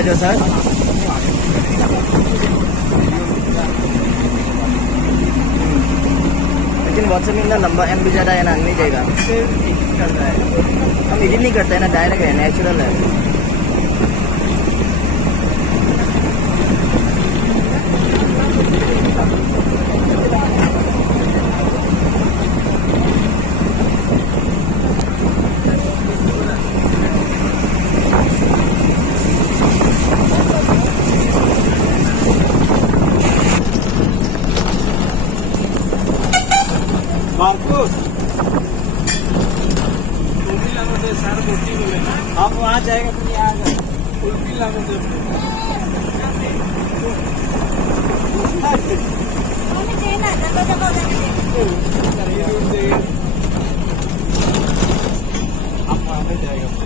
है जो सर? लेकिन व्हाट्सएप में ना लंबा MB ज़्यादा है ना, नहीं जाएगा। हम एडिट नहीं करते हैं ना, डायरेक्ट है, नेचुरल है। मार्कोस कुल्फी लाना तो सारा रोटी बोले आप वहाँ जाएगा तो यहाँ आ जाए कुल्फी लाना तो आप वहाँ पे जाएगा तो